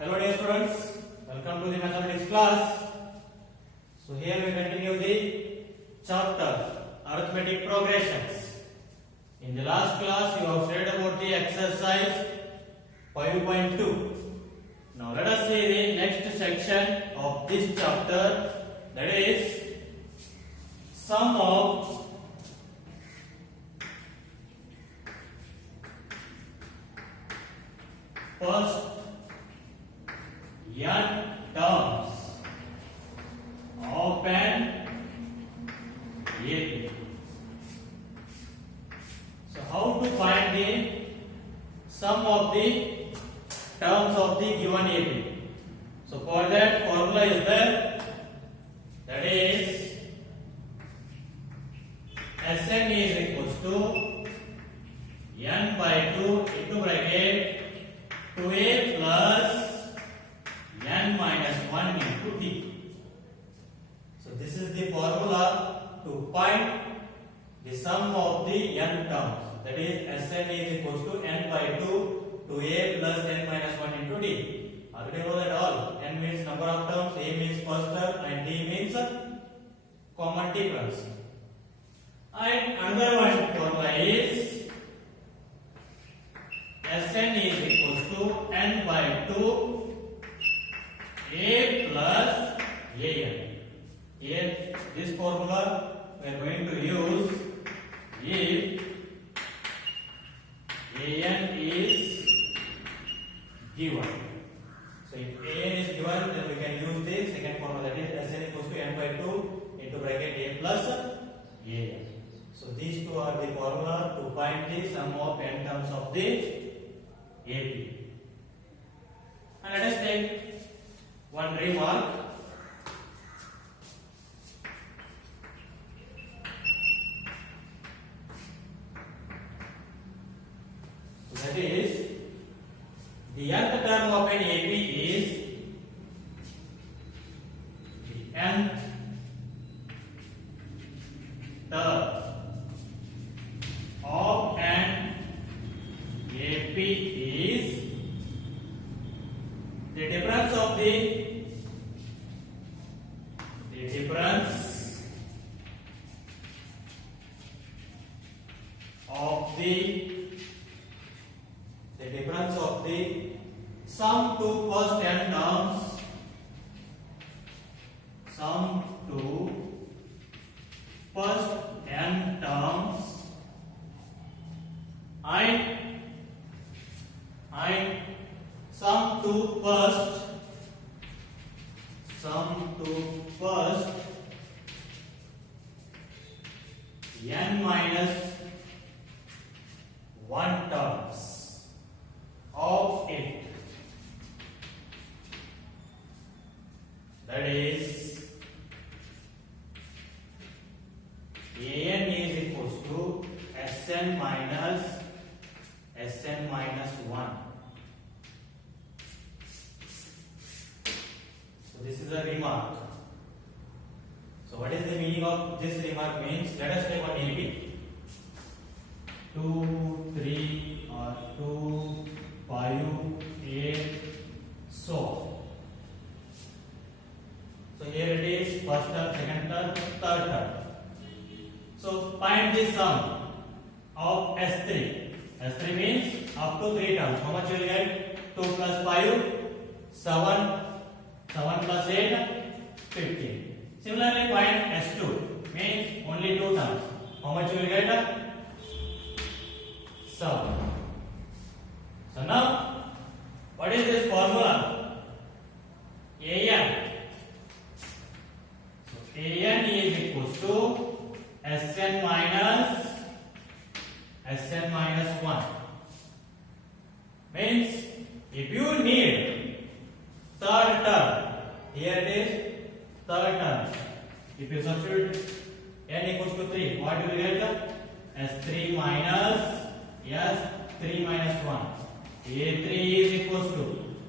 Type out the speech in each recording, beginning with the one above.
Hello dear students, welcome to the mathematics class. So here we continue the chapter arithmetic progressions. In the last class you have read about the exercise 5.2. Now let us see the next section of this chapter, that is sum of first n terms of an AP. So how to find the sum of the terms of the given AP? So for that formula is there, that is Sn is equals to n by 2 into bracket 2a plus n minus 1 into t. So this is the formula to find the sum of the n terms, that is Sn is equals to n by 2 to a plus n minus 1 into t. Already know that all. N means number of terms, a means first term and t means common difference. And another one formula is Sn is equals to n by 2 a plus an. Here this formula we are going to use if an is given. So if an is given, then we can use the second formula, that is Sn equals to n by 2 into bracket a plus an. So these two are the formula to find the sum of n terms of the AP. And let us take one remark. So that is the nth term of an AP is the nth term of an AP is the difference of the difference of the sum to first n terms, sum to first n terms and sum to first n minus 1 terms of it, that is an is equals to Sn minus 1. So this is a remark. So what is the meaning of this remark means? Let us take one AP. 2, 3 or 2, 5, 8, so on. So here it is first term, second term, third term. So find the sum of S3. S3 means up to 3 terms. How much you will get? 2 plus 5, 7. 7 plus 8, 15. Similarly, find S2 means only 2 terms. How much you will get? 7. So now, what is this formula? An. So An is equals to Sn minus 1. Means if you need third term, here it is third term. If you substitute n equals to 3, what will you get? S3 minus S3 minus 1. A3 is equals to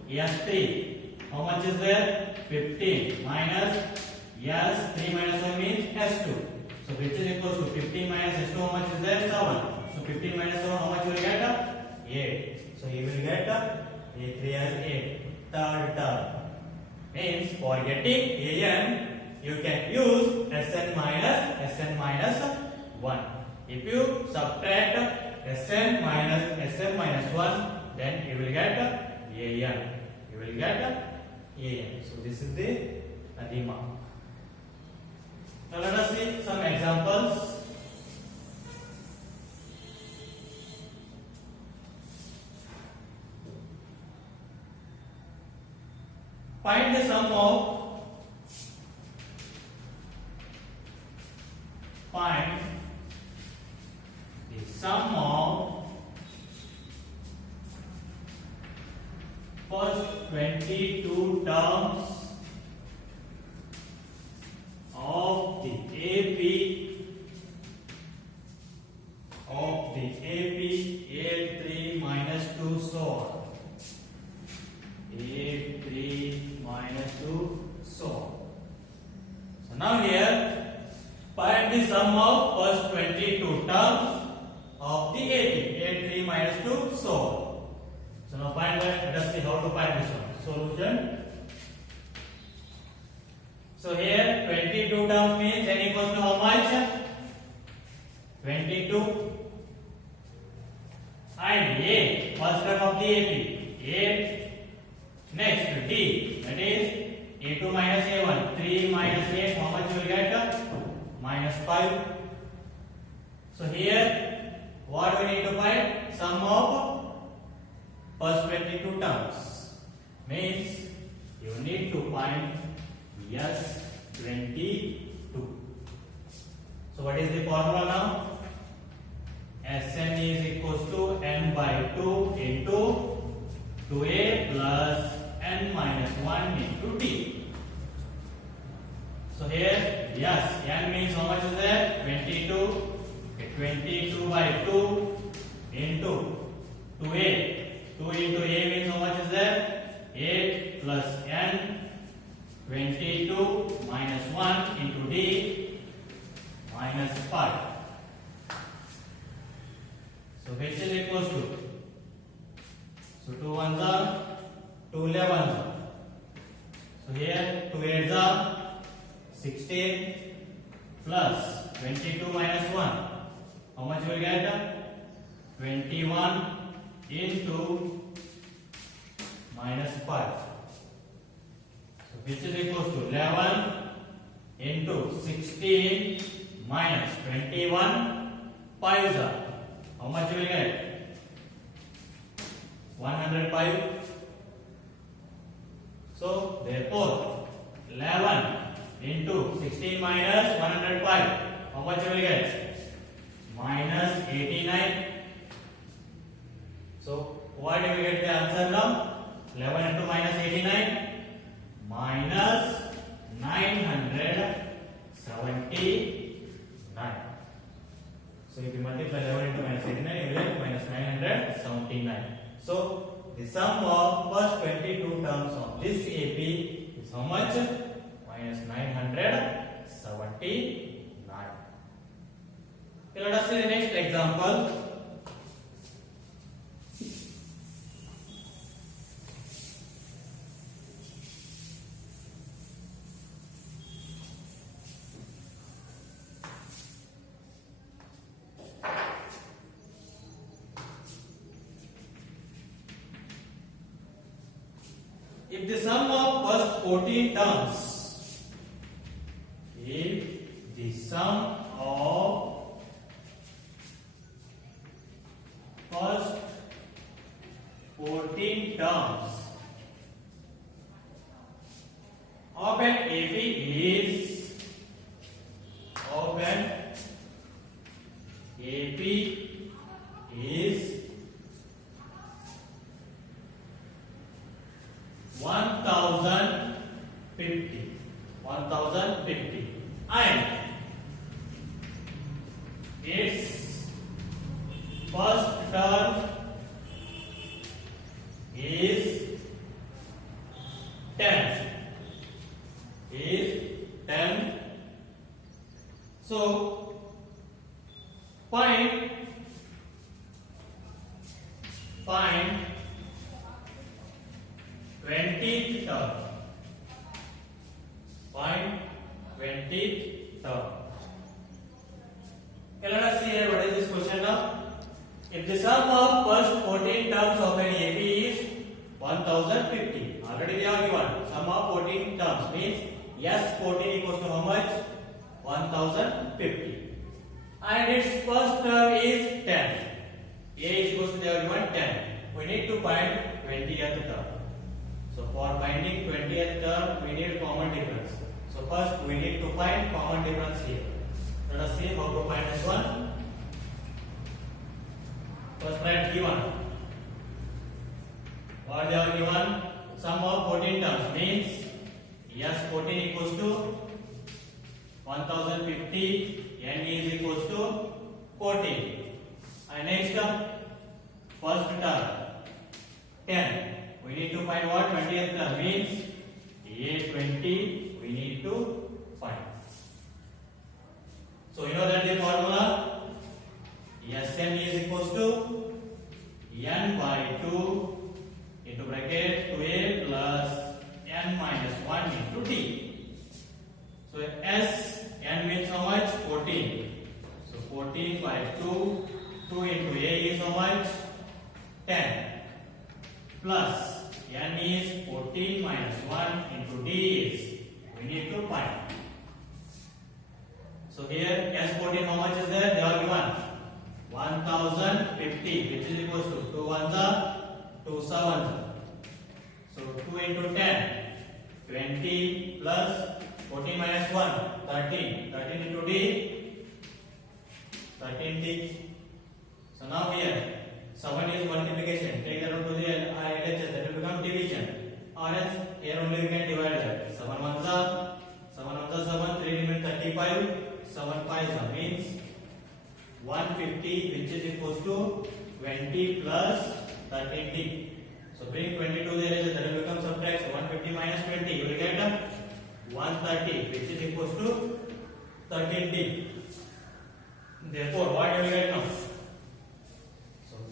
S3. How much is there? 15 minus S3 minus 1 means S2. So which is equals to 15 minus S2, how much is there? 7. So 15 minus 7, how much you will get? 8. So you will get A3 as 8. third term. Means for getting an, you can use Sn minus 1. If you subtract Sn minus 1, then you will get an. You will get an. So this is the remark. Now let us see some examples. Find the sum of first 22 terms of the AP A3 minus 2 so on. A3 minus 2 so on. So now here find the sum of first 22 terms of the AP A3 minus 2 so on. So now find that. Let us see how to find this one. Solution. So here 22 terms means n equals to how much? 22. And A, first term of the AP. A. Next D, that is A2 minus A1. 3 minus 8, how much you will get? Minus 5. So here, what we need to find? Sum of first 22 terms. Means you need to find S22. So what is the formula now? Sn is equals to n by 2 into 2a plus n minus 1 into t. So here, yes, n means how much is there? 22. Okay, 22 by 2 into 2a. 2 into a means how much is there? 8 plus n. 22 minus 1 into d minus 5. So which is equals to? So 2 ones are 2 11s. So here 2 8s are 16 plus 22 minus 1. How much will get? 21 into minus 5. So which is equals to 11 into 16 minus 21 5s are. How much you will get? 105. So therefore 11 into 16 minus 105. How much you will get? Minus 89. So what do we get the answer now? 11 into minus 89 minus 979. So if you multiply 11 into minus 89, you will get minus 979. So the sum of first 22 terms of this AP is how much? Minus 979. Okay, let us see the next example. If the sum of first 14 terms, if the sum of first 14 terms of an AP is 1050 and its first term is 10. So find 22 20th term. Find 20th term. Okay, let us see here what is this question now. If the sum of first 14 terms of an AP is 1050, already they are given. Sum of 14 terms means S14 equals to how much? 1050. And its first term is 10. A is equals to they are given 10. We need to find 20th term. So for finding 20th term, we need common difference. So first we need to find common difference here. Let us see how to find this one. First write given. What they are given? Sum of 14 terms means S14 equals to 1050, N is equals to 14. And next term, first term 10. We need to find what? 20th term means A20 we need to find. So you know that the formula Sm is equals to n by 2 into bracket 2a plus n minus 1 into d. So S n means how much? 14. So 14 by 2, 2 into a is how much? 10 plus n is 14 minus 1 into d is we need to find. So here S14 how much is there? They are given 1050 which is equals to 2 ones are 2 sevens. So 2 into 10 20 plus 14 minus 1 13. 13 into d 13d. So now here 7 is multiplication. Take that to the LHS, that will become division. Or else here only we can divide that. 7 ones are 7, 3 remain 35. 7 5s means 150 which is equals to 20 plus 13d. So bring 20 to the LHS, that will become subtract. So 150 minus 20 you will get 130 which is equals to 13d. Therefore what do we get now?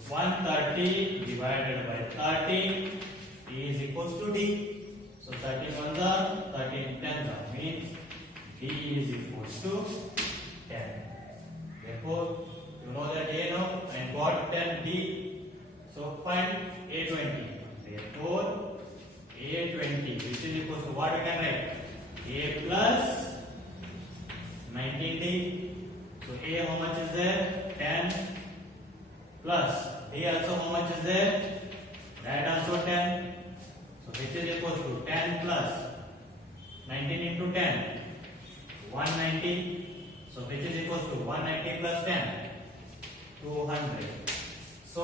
130 divided by 13 is equals to d. So 13 ones are 13 tens are means d is equals to 10. Therefore you know that a now and got 10 d. So find a20. Therefore a20 which is equals to what we can write? A plus 19d. So a how much is there? 10 plus d also how much is there? That also 10. So which is equals to 10 plus 19 into 10 190. So which is equals to 190 plus 10 200. So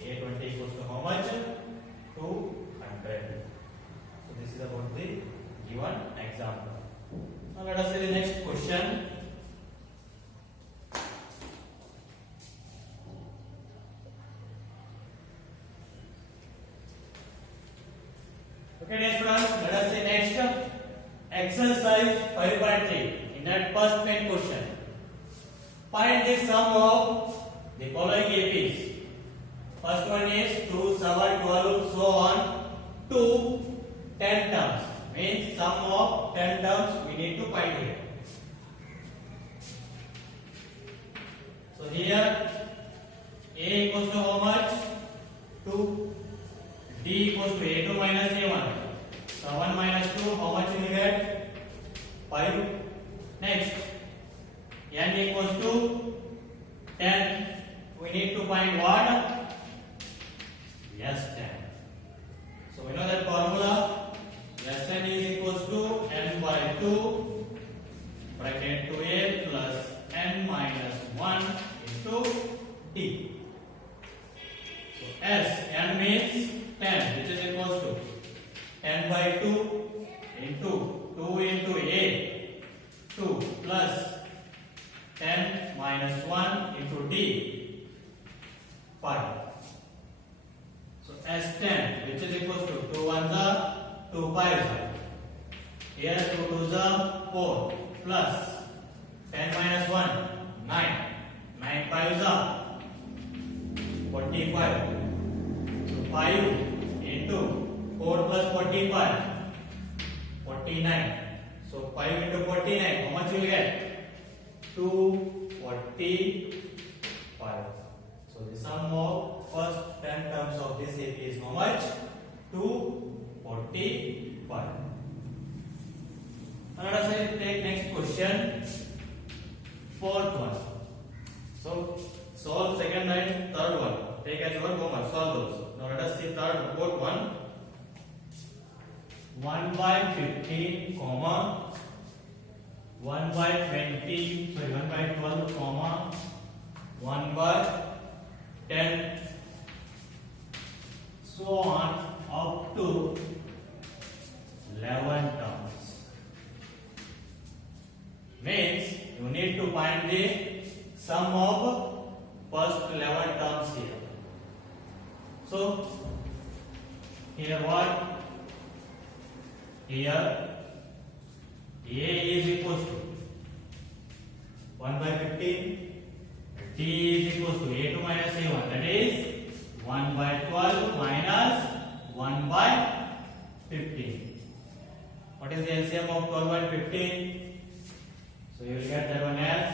a20 equals to how much? 200. So this is about the given example. Now let us see the next question. Okay, next students, let us see next exercise 5.3. In that first main question, find the sum of the following APs. First one is 2, 7, 12, so on to 10 terms. Means sum of 10 terms we need to find here. So here A equals to how much? 2. D equals to A2 minus A1. 7 minus 2, how much you will get? 5. Next, N equals to 10. We need to find what? Yes, 10. So we know that formula. N is equals to N by 2 bracket 2A plus N minus 1 into D. So S, N means 10 which is equals to 10 by 2 into 2 into A 2 plus 10 minus 1 into D 5. So S10 which is equals to 2 ones are 2 5s are. Here 2 2s are 4 plus 10 minus 1 9. 9 5s are 45. So 5 into 4 4 plus 45, 49. So 5 into 49, how much you will get? 245. So the sum of first 10 terms of this AP is how much? 245. Now let us take next question, fourth one. So solve second and third one. Take as your homework, solve those. Now let us see fourth one. 1 by 15, comma 1 by 20, sorry 1 by 12, comma 1 by 10, so on up to 11 terms. Means you need to find the sum of first 11 terms here. So here what? Here A is equals to 1 by 15, T is equals to A2 minus A1, that is 1 by 12 minus 1 by 15. What is the LCM of 12 and 15? So you will get that one as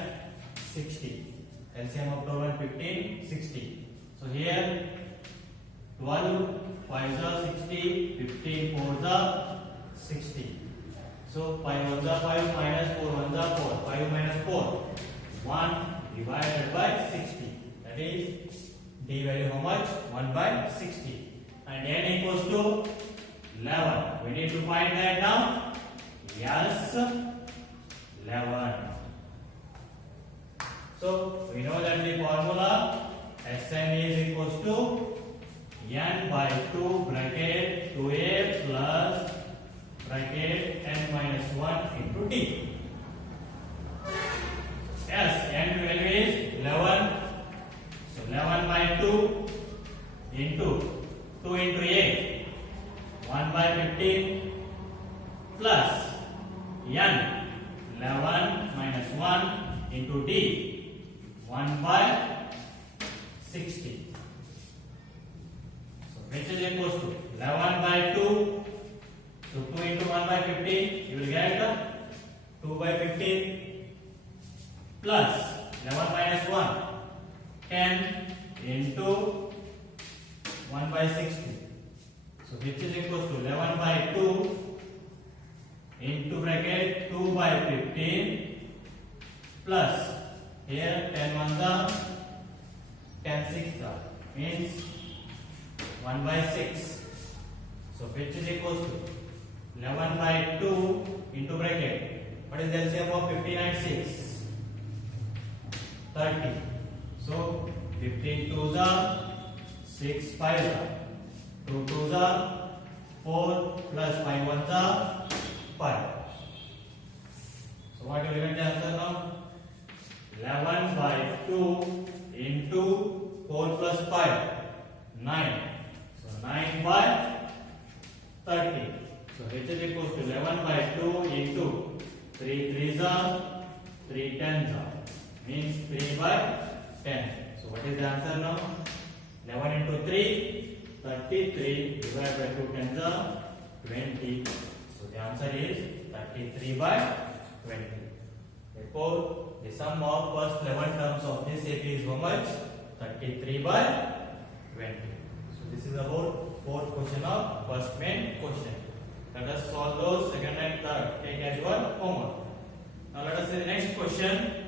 60. LCM of 12 and 15, 60. So here 12 5s are 60, 15 4s are 60. So 5 1s are 5 minus 4 1s are 4. 5 minus 4, 1 divided by 60. That is D value how much? 1 by 60. And N equals to 11. We need to find that now. Yes, 11. So we know that the formula Sn is equals to n by 2 bracket 2a plus bracket n minus 1 into t. Yes, n value is 11. So 11 by 2 into 2 into a, 1 by 15 plus n 11 minus 1 into d, 1 by 60. So which is equals to 11 by 2. So 2 into 1 by 15, you will get 2 by 15 plus 11 minus 1, 10 into 1 by 60. So which is equals to 11 by 2 into bracket 2 by 15 plus here 10 ones are 10 sixths are, means 1 by 6. So which is equals to 11 by 2 into bracket, what is the LCM of 15 and 6? 30. So 15 twos are 6 fives are, 2 twos are 4 plus 5 ones are 5. So what will you get the answer now? 11 by 2 into 4 plus 5, 9. So 9 by 30. So which is equals to 11 by 2 into 3 threes are, 3 tens are, means 3 by 10. So what is the answer now? 11 into 3, 33, divided by 2 tens are 20. So the answer is 33 by 20. Therefore, the sum of first 11 terms of this AP is how much? 33 by 20. So this is about fourth question of first main question. Let us solve those second and third. Take as your homework. Now let us see the next question.